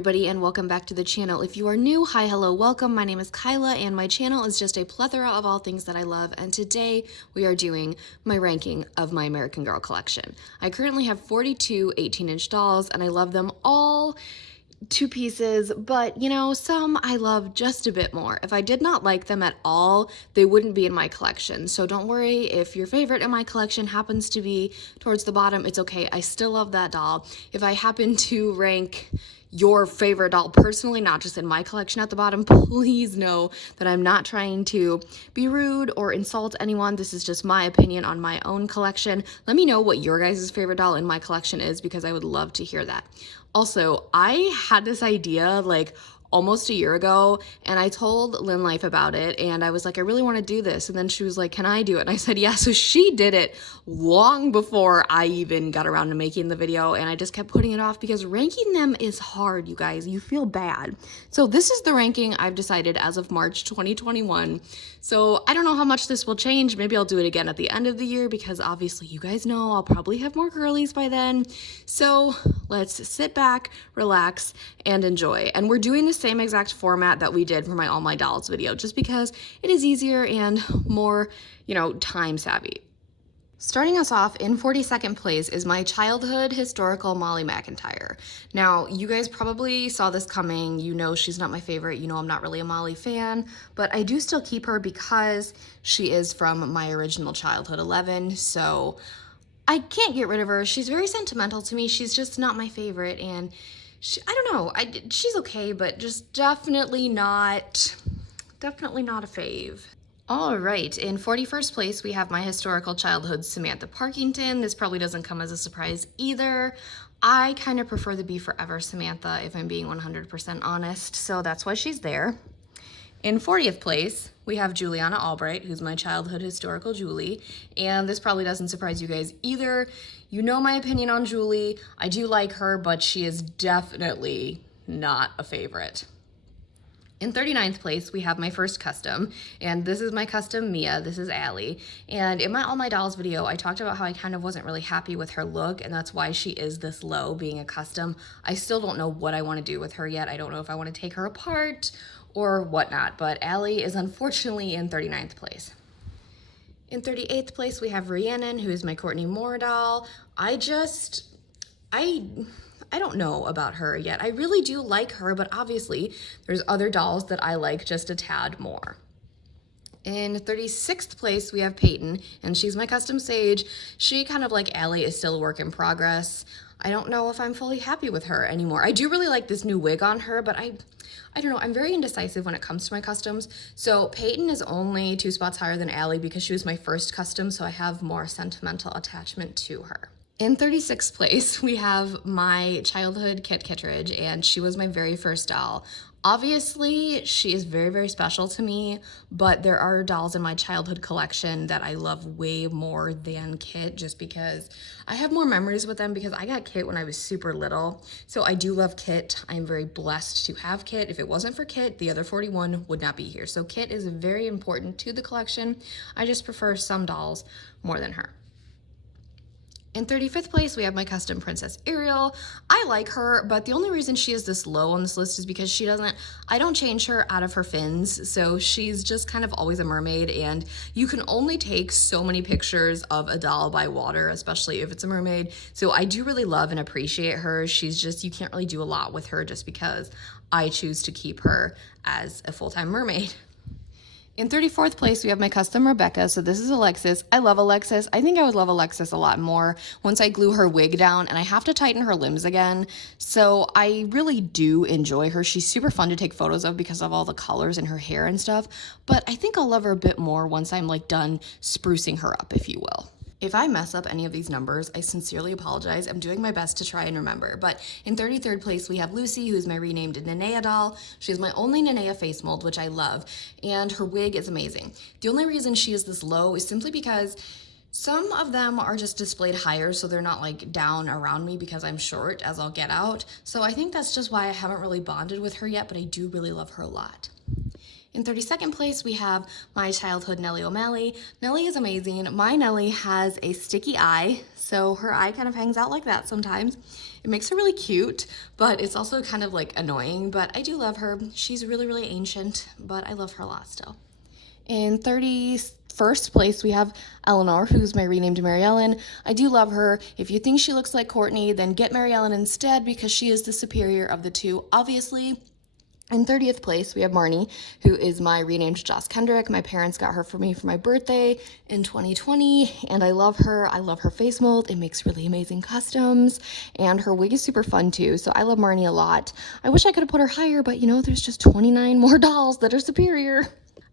everybody, and welcome back to the channel. If you are new, hi, hello, welcome. My name is Kyla, and my channel is just a plethora of all things that I love, and today we are doing my ranking of my American Girl collection. I currently have 42 18-inch dolls, and I love them all two pieces, but you know, some I love just a bit more. If I did not like them at all, they wouldn't be in my collection. So don't worry if your favorite in my collection happens to be towards the bottom, it's okay. I still love that doll. If I happen to rank your favorite doll personally, not just in my collection at the bottom, please know that I'm not trying to be rude or insult anyone. This is just my opinion on my own collection. Let me know what your guys' favorite doll in my collection is because I would love to hear that. Also, I had this idea like almost a year ago, and I told Lynn Life about it, and I was like, I really want to do this, and then she was like, can I do it? And I said, yeah, so she did it long before I even got around to making the video, and I just kept putting it off because ranking them is hard, you guys. You feel bad. So this is the ranking I've decided as of March 2021. So I don't know how much this will change. Maybe I'll do it again at the end of the year because obviously you guys know I'll probably have more girlies by then. So let's sit back, relax, and enjoy. And we're doing the same exact format that we did for my All My Dolls video just because it is easier and more, you know, time savvy. Starting us off in 42nd place is my childhood historical Molly McIntyre. Now, you guys probably saw this coming. You know she's not my favorite. You know I'm not really a Molly fan, but I do still keep her because she is from my original childhood 11, so I can't get rid of her. She's very sentimental to me. She's just not my favorite, and I don't know. She's okay, but just definitely not a fave. All right, in 41st place, we have my historical childhood Samantha Parkington. This probably doesn't come as a surprise either. I kind of prefer the Be Forever Samantha, if I'm being 100% honest, so that's why she's there. In 40th place, we have Juliana Albright, who's my childhood historical Julie, and this probably doesn't surprise you guys either. You know my opinion on Julie. I do like her, but she is definitely not a favorite. In 39th place, we have my first custom, and this is my custom Mia. This is Allie, and in my All My Dolls video, I talked about how I kind of wasn't really happy with her look, and that's why she is this low, being a custom. I still don't know what I want to do with her yet. I don't know if I want to take her apart or whatnot, but Allie is unfortunately in 39th place. In 38th place, we have Rhiannon, who is my Courtney Moore doll. I don't know about her yet. I really do like her, but obviously there's other dolls that I like just a tad more. In 36th place, we have Peyton, and she's my custom Sage. She, kind of like Allie, is still a work in progress. I don't know if I'm fully happy with her anymore. I do really like this new wig on her, but I don't know. I'm very indecisive when it comes to my customs. So Peyton is only 2 spots higher than Allie because she was my first custom, so I have more sentimental attachment to her. In 36th place, we have my childhood Kit Kittredge, and she was my very first doll. Obviously, she is very, very special to me, but there are dolls in my childhood collection that I love way more than Kit just because I have more memories with them because I got Kit when I was super little. So I do love Kit. I'm very blessed to have Kit. If it wasn't for Kit, the other 41 would not be here. So Kit is very important to the collection. I just prefer some dolls more than her. In 35th place, we have my custom Princess Ariel. I like her, but the only reason she is this low on this list is because I don't change her out of her fins, so she's just kind of always a mermaid, and you can only take so many pictures of a doll by water, especially if it's a mermaid, so I do really love and appreciate her. She's just, you can't really do a lot with her just because I choose to keep her as a full-time mermaid. In 34th place, we have my custom Rebecca. So this is Alexis. I love Alexis. I think I would love Alexis a lot more once I glue her wig down, and I have to tighten her limbs again. So I really do enjoy her. She's super fun to take photos of because of all the colors in her hair and stuff. But I think I'll love her a bit more once I'm like done sprucing her up, if you will. If I mess up any of these numbers, I sincerely apologize. I'm doing my best to try and remember. But in 33rd place, we have Lucy, who's my renamed Nenea doll. She's my only Nenea face mold, which I love, and her wig is amazing. The only reason she is this low is simply because some of them are just displayed higher, so they're not like down around me because I'm short, as I'll get out. So I think that's just why I haven't really bonded with her yet, but I do really love her a lot. In 32nd place, we have my childhood Nellie O'Malley. Nellie is amazing. My Nellie has a sticky eye, so her eye kind of hangs out like that sometimes. It makes her really cute, but it's also kind of like annoying, but I do love her. She's really, really ancient, but I love her a lot still. In 31st place, we have Eleanor, who's my renamed Mary Ellen. I do love her. If you think she looks like Courtney, then get Mary Ellen instead because she is the superior of the two, obviously. In 30th place, we have Marnie, who is my renamed Joss Kendrick. My parents got her for me for my birthday in 2020, and I love her. I love her face mold. It makes really amazing customs, and her wig is super fun too, so I love Marnie a lot. I wish I could have put her higher, but you know, there's just 29 more dolls that are superior.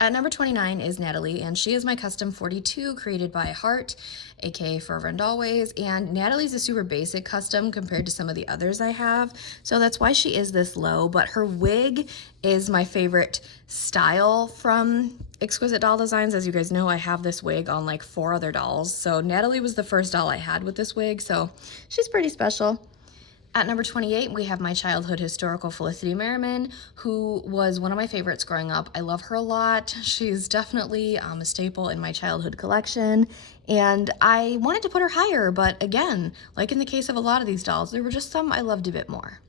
At number 29 is Natalie, and she is my custom 42 created by Heart, aka Forever and Always. And Natalie's a super basic custom compared to some of the others I have, so that's why she is this low. But her wig is my favorite style from Exquisite Doll Designs. As you guys know, I have this wig on like 4 other dolls. So Natalie was the first doll I had with this wig, so she's pretty special. At number 28, we have my childhood historical Felicity Merriman, who was one of my favorites growing up. I love her a lot. She's definitely a staple in my childhood collection, and I wanted to put her higher, but again, like in the case of a lot of these dolls, there were just some I loved a bit more.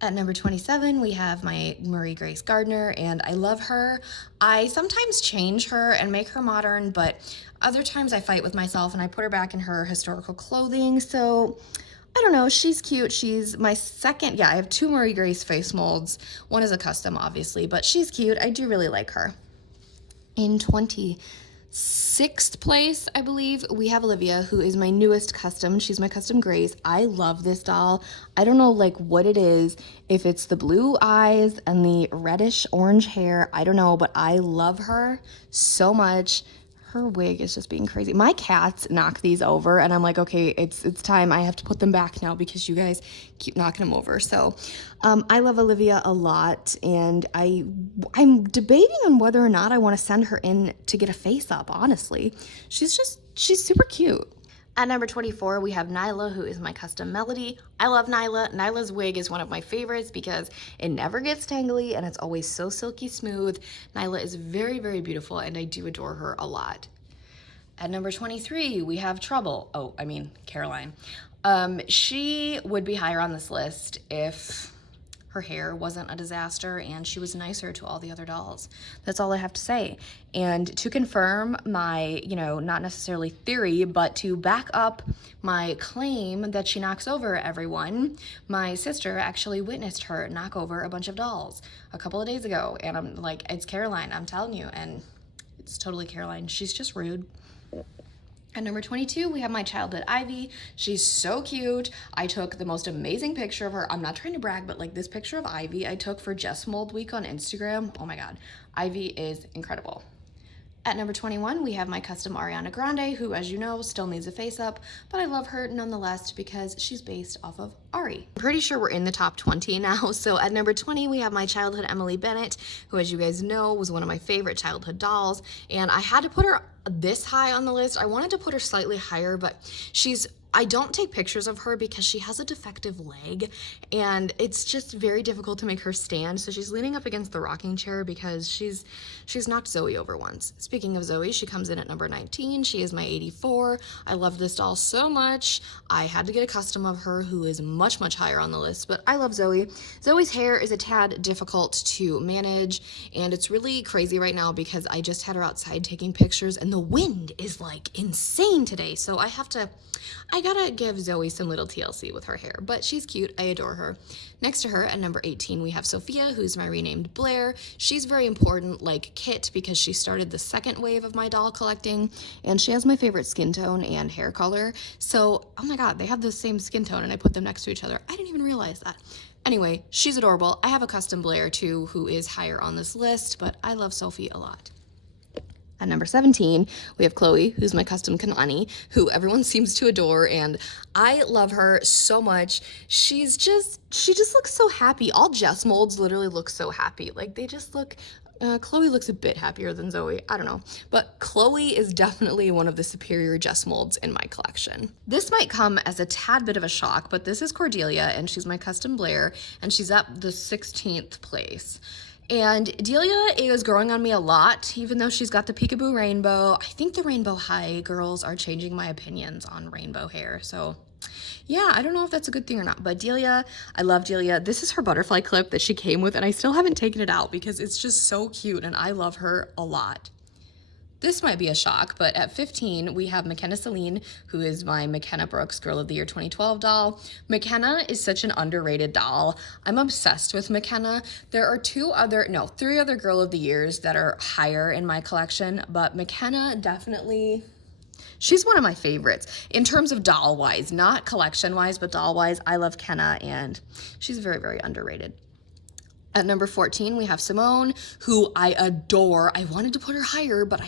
At number 27, we have my Marie Grace Gardner, and I love her. I sometimes change her and make her modern, but other times I fight with myself and I put her back in her historical clothing, so I don't know, she's cute. She's my second, I have 2 Marie Grace face molds. One is a custom, obviously, but she's cute. I do really like her. In 26th place, I believe, we have Olivia, who is my newest custom. She's my custom Grace. I love this doll. I don't know like what it is, if it's the blue eyes and the reddish orange hair, I don't know, but I love her so much. Her wig is just being crazy. My cats knock these over, and I'm like, okay, it's time. I have to put them back now because you guys keep knocking them over. So I love Olivia a lot, and I'm debating on whether or not I want to send her in to get a face up, honestly. She's super cute. At number 24, we have Nyla, who is my custom Melody. I love Nyla. Nyla's wig is one of my favorites because it never gets tangly and it's always so silky smooth. Nyla is very, very beautiful, and I do adore her a lot. At number 23, we have Caroline. She would be higher on this list if her hair wasn't a disaster and she was nicer to all the other dolls. That's all I have to say. And to confirm my, not necessarily theory, but to back up my claim that she knocks over everyone, my sister actually witnessed her knock over a bunch of dolls a couple of days ago. And I'm like, it's Caroline, I'm telling you. And it's totally Caroline. She's just rude. At number 22, we have my childhood Ivy. She's so cute. I took the most amazing picture of her. I'm not trying to brag, but like this picture of Ivy I took for Jess Mold Week on Instagram. Oh my God, Ivy is incredible. At number 21, we have my custom Ariana Grande, who, as you know, still needs a face up, but I love her nonetheless because she's based off of Ari. I'm pretty sure we're in the top 20 now. So at number 20, we have my childhood Emily Bennett, who, as you guys know, was one of my favorite childhood dolls, and I had to put her this high on the list. I wanted to put her slightly higher, but I don't take pictures of her because she has a defective leg, and it's just very difficult to make her stand. So she's leaning up against the rocking chair because she's knocked Zoe over once. Speaking of Zoe, she comes in at number 19. She is my 84. I love this doll so much. I had to get a custom of her, who is much, much higher on the list, but I love Zoe. Zoe's hair is a tad difficult to manage, and it's really crazy right now because I just had her outside taking pictures, and the wind is like insane today. So I gotta give Zoe some little TLC with her hair, but she's cute. I adore her. Next to her at number 18, we have Sophia, who's my renamed Blair. She's very important, like Kit, because she started the second wave of my doll collecting, and she has my favorite skin tone and hair color. So, oh my God, they have the same skin tone, and I put them next to each other. I didn't even realize that. Anyway, she's adorable. I have a custom Blair too, who is higher on this list, but I love Sophie a lot. At number 17, we have Chloe, who's my custom Kanani, who everyone seems to adore, and I love her so much. She just looks so happy. All Jess molds literally look so happy. Like, they just look, Chloe looks a bit happier than Zoe. I don't know. But Chloe is definitely one of the superior Jess molds in my collection. This might come as a tad bit of a shock, but this is Cordelia, and she's my custom Blair, and she's at the 16th place. And Delia is growing on me a lot, even though she's got the Peekaboo Rainbow. I think the Rainbow High girls are changing my opinions on rainbow hair. So yeah, I don't know if that's a good thing or not, but Delia, I love Delia. This is her butterfly clip that she came with, and I still haven't taken it out because it's just so cute, and I love her a lot. This might be a shock, but at 15, we have McKenna Celine, who is my McKenna Brooks Girl of the Year 2012 doll. McKenna is such an underrated doll. I'm obsessed with McKenna. There are three other Girl of the Years that are higher in my collection, but McKenna definitely, she's one of my favorites in terms of doll-wise, not collection-wise, but doll-wise. I love Kenna, and she's very, very underrated. At number 14, we have Simone, who I adore. I wanted to put her higher, but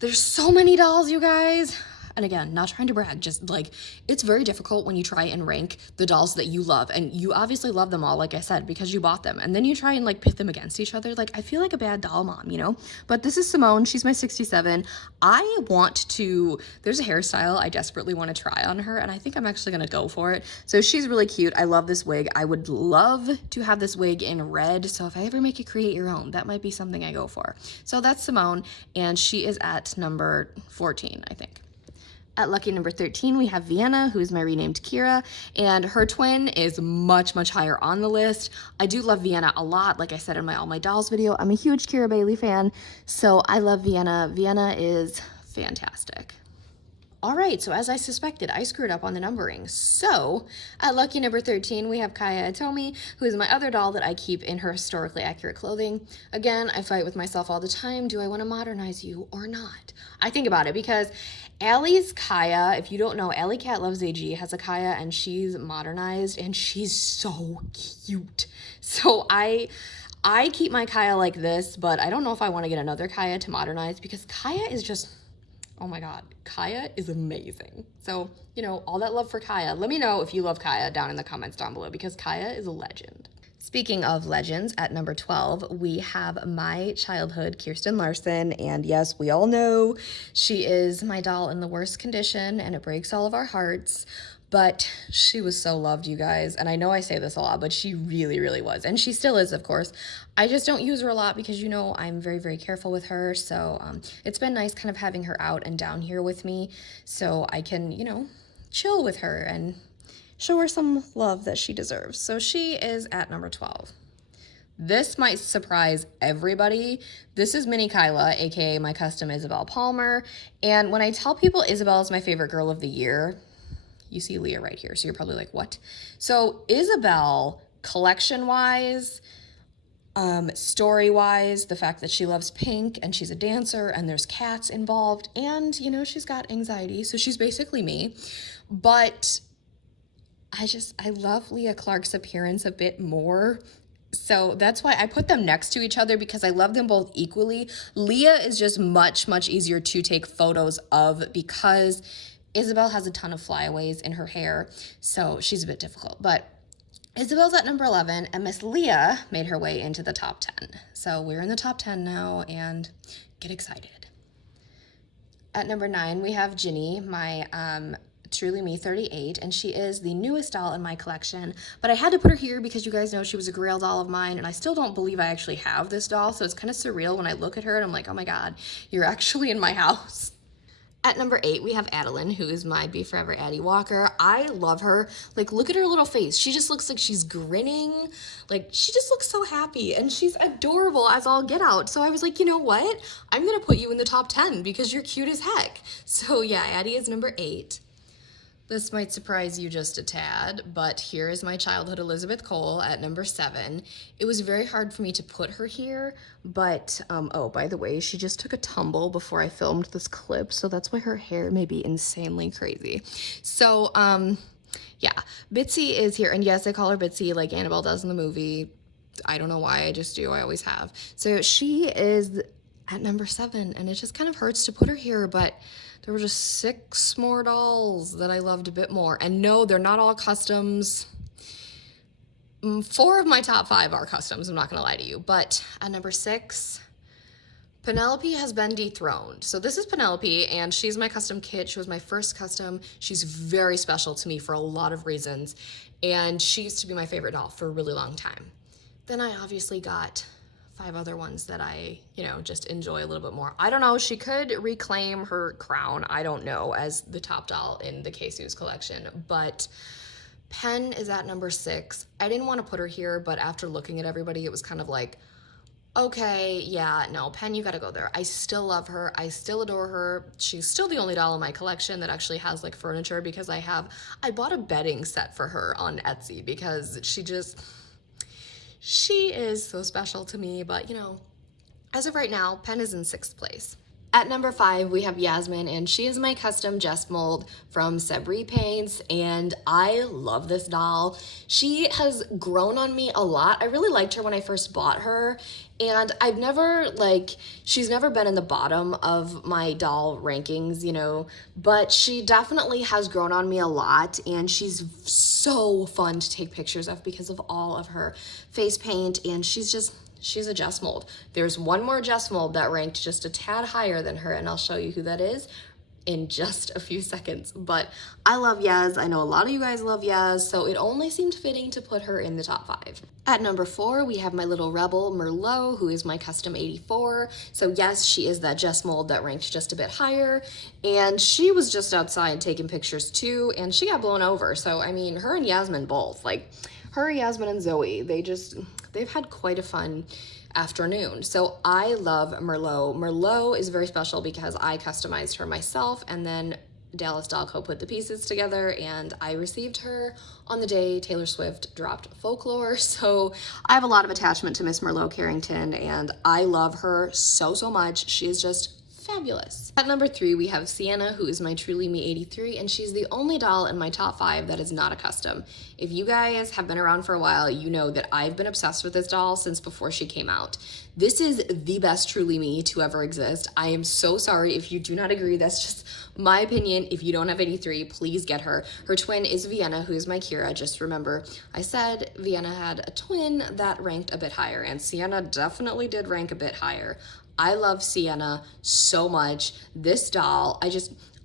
there's so many dolls, you guys. And again, not trying to brag, just like, it's very difficult when you try and rank the dolls that you love. And you obviously love them all, like I said, because you bought them. And then you try and like pit them against each other. Like, I feel like a bad doll mom, you know? But this is Simone. She's my 67. There's a hairstyle I desperately want to try on her, and I think I'm actually going to go for it. So she's really cute. I love this wig. I would love to have this wig in red. So if I ever make you create your own, that might be something I go for. So that's Simone, and she is at number 14, I think. At lucky number 13, we have Vienna, who's my renamed Kira, and her twin is much, much higher on the list. I do love Vienna a lot. Like I said in my All My Dolls video, I'm a huge Kira Bailey fan, so I love Vienna. Vienna is fantastic. All right, so as I suspected, I screwed up on the numbering. So at lucky number 13, we have Kaya Atomi, who is my other doll that I keep in her historically accurate clothing. Again, I fight with myself all the time. Do I want to modernize you or not? I think about it because Allie's Kaya, if you don't know, Allie Cat Loves AG has a Kaya, and she's modernized, and she's so cute. So I keep my Kaya like this, but I don't know if I want to get another Kaya to modernize, because Kaya is just, oh my God, Kaya is amazing. So, you know, all that love for Kaya. Let me know if you love Kaya down in the comments down below, because Kaya is a legend. Speaking of legends, at number 12, we have my childhood Kirsten Larson, and yes, we all know she is my doll in the worst condition, and it breaks all of our hearts, but she was so loved, you guys, and I know I say this a lot, but she really, really was, and she still is, of course. I just don't use her a lot because, you know, I'm very, very careful with her, so it's been nice kind of having her out and down here with me so I can, you know, chill with her and show her some love that she deserves. So she is at number 12. This might surprise everybody. This is Mini Kyla, aka my custom Isabel Palmer. And when I tell people Isabel is my favorite Girl of the Year, you see Leah right here, so you're probably like, what? So Isabel, collection-wise, story-wise, the fact that she loves pink and she's a dancer and there's cats involved, and, you know, she's got anxiety, so she's basically me. But I love Leah Clark's appearance a bit more. So that's why I put them next to each other, because I love them both equally. Leah is just much, much easier to take photos of because Isabel has a ton of flyaways in her hair, so she's a bit difficult. But Isabel's at number 11, and Miss Leah made her way into the top 10. So we're in the top 10 now, and get excited. At number 9, we have Ginny, my Truly Me 38, and she is the newest doll in my collection, but I had to put her here because you guys know she was a Grail doll of mine, and I still don't believe I actually have this doll, so it's kind of surreal when I look at her and I'm like, oh my God, you're actually in my house. At number 8, we have Adeline, who is my Be Forever Addie Walker. I love her. Like, look at her little face. She just looks like she's grinning. Like, she just looks so happy, and she's adorable as all get out. So I was like, you know what? I'm going to put you in the top 10 because you're cute as heck. So yeah, Addie is number 8. This might surprise you just a tad, but here is my childhood Elizabeth Cole at number 7. It was very hard for me to put her here, but, oh, by the way, she just took a tumble before I filmed this clip, so that's why her hair may be insanely crazy. So, yeah, Bitsy is here, and yes, I call her Bitsy like Annabelle does in the movie. I don't know why, I just do, I always have. So she is at number 7, and it just kind of hurts to put her here, but there were just 6 more dolls that I loved a bit more. And no, they're not all customs. 4 of my top 5 are customs, I'm not gonna lie to you. But at number 6, Penelope has been dethroned. So this is Penelope, and she's my custom kit. She was my first custom. She's very special to me for a lot of reasons. And she used to be my favorite doll for a really long time. Then I obviously got 5 other ones that I, you know, just enjoy a little bit more. I don't know, she could reclaim her crown, I don't know, as the top doll in the K-Sue's collection, but Pen is at number 6. I didn't want to put her here, but after looking at everybody, it was kind of like, okay, yeah, no, Pen, you gotta go there. I still love her. I still adore her. She's still the only doll in my collection that actually has like furniture, because I bought a bedding set for her on Etsy because she is so special to me. But you know, as of right now, Pen is in 6th place. At number 5, we have Yasmin, and she is my custom Jess mold from Sebri Paints, and I love this doll. She has grown on me a lot. I really liked her when I first bought her, and she's never been in the bottom of my doll rankings, you know, but she definitely has grown on me a lot, and she's so fun to take pictures of because of all of her face paint, and she's a Jess mold. There's one more Jess mold that ranked just a tad higher than her, and I'll show you who that is in just a few seconds. But I love Yaz. I know a lot of you guys love Yaz, so it only seemed fitting to put her in the top 5. At number 4, we have my little rebel Merlot, who is my custom 84. So yes, she is that Jess mold that ranked just a bit higher, and she was just outside taking pictures too, and she got blown over. So I mean, her and Yasmin both, like her, Yasmin, and Zoe, they've had quite a fun afternoon. So I love Merlot. Merlot is very special because I customized her myself, and then Dallas Doll Co. put the pieces together, and I received her on the day Taylor Swift dropped Folklore. So I have a lot of attachment to Miss Merlot Carrington, and I love her so, so much. She is just fabulous. At number 3, we have Sienna, who is my Truly Me 83, and she's the only doll in my top 5 that is not a custom. If you guys have been around for a while, you know that I've been obsessed with this doll since before she came out. This is the best Truly Me to ever exist. I am so sorry if you do not agree. That's just my opinion. If you don't have 83, please get her. Her twin is Vienna, who is my Kira. Just remember, I said Vienna had a twin that ranked a bit higher, and Sienna definitely did rank a bit higher. I love Sienna so much. This doll,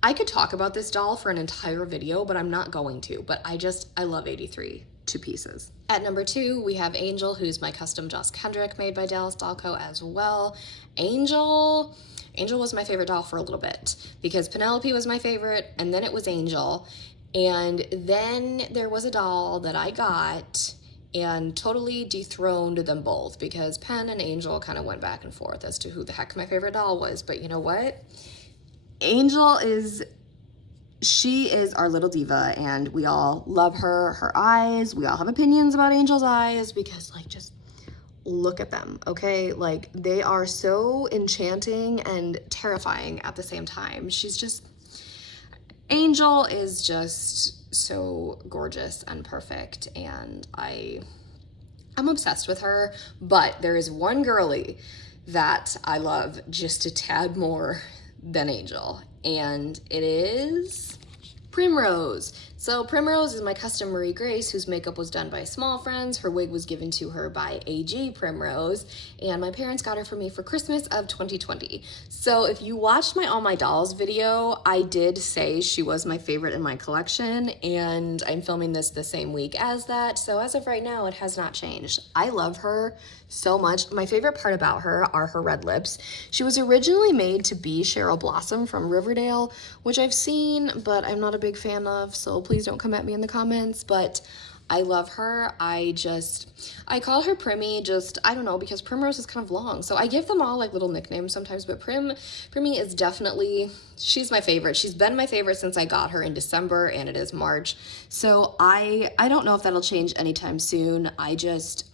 I could talk about this doll for an entire video, but I'm not going to. But I love 83 to pieces. At number 2, we have Angel, who's my custom Joss Kendrick made by Dallas Doll Co. as well. Angel was my favorite doll for a little bit because Penelope was my favorite, and then it was Angel. And then there was a doll that I got and totally dethroned them both because Pen and Angel kind of went back and forth as to who the heck my favorite doll was. But you know what? She is our little diva, and we all love her. Her eyes, we all have opinions about Angel's eyes because, like, just look at them, okay? Like, they are so enchanting and terrifying at the same time. Angel is just so gorgeous and perfect, and I'm obsessed with her. But there is one girly that I love just a tad more than Angel, and it is Primrose. So Primrose is my custom Marie Grace, whose makeup was done by Small Friends. Her wig was given to her by AG Primrose, and my parents got her for me for Christmas of 2020. So if you watched my All My Dolls video, I did say she was my favorite in my collection, and I'm filming this the same week as that. So as of right now, it has not changed. I love her so much. My favorite part about her are her red lips. She was originally made to be Cheryl Blossom from Riverdale, which I've seen, but I'm not a big fan of, so please don't come at me in the comments. But I love her. I call her Primmy, I don't know, because Primrose is kind of long. So I give them all like little nicknames sometimes, but Primmy is definitely, she's my favorite. She's been my favorite since I got her in December, and it is March. So I don't know if that'll change anytime soon. I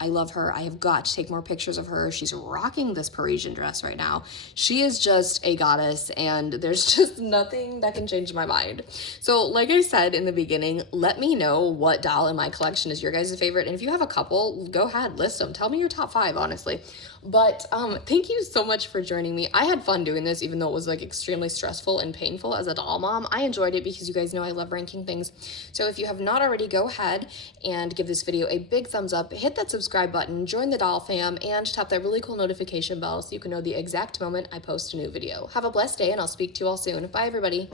love her. I have got to take more pictures of her. She's rocking this Parisian dress right now. She is just a goddess, and there's just nothing that can change my mind. So like I said in the beginning, let me know what doll in my collection is your guys' favorite, and if you have a couple, go ahead, list them. Tell me your top 5, honestly. But thank you so much for joining me. I had fun doing this, even though it was like extremely stressful and painful as a doll mom. I enjoyed it because you guys know I love ranking things. So if you have not already, go ahead and give this video a big thumbs up, hit that subscribe button, join the doll fam, and tap that really cool notification bell so you can know the exact moment I post a new video. Have a blessed day, and I'll speak to you all soon. Bye, everybody.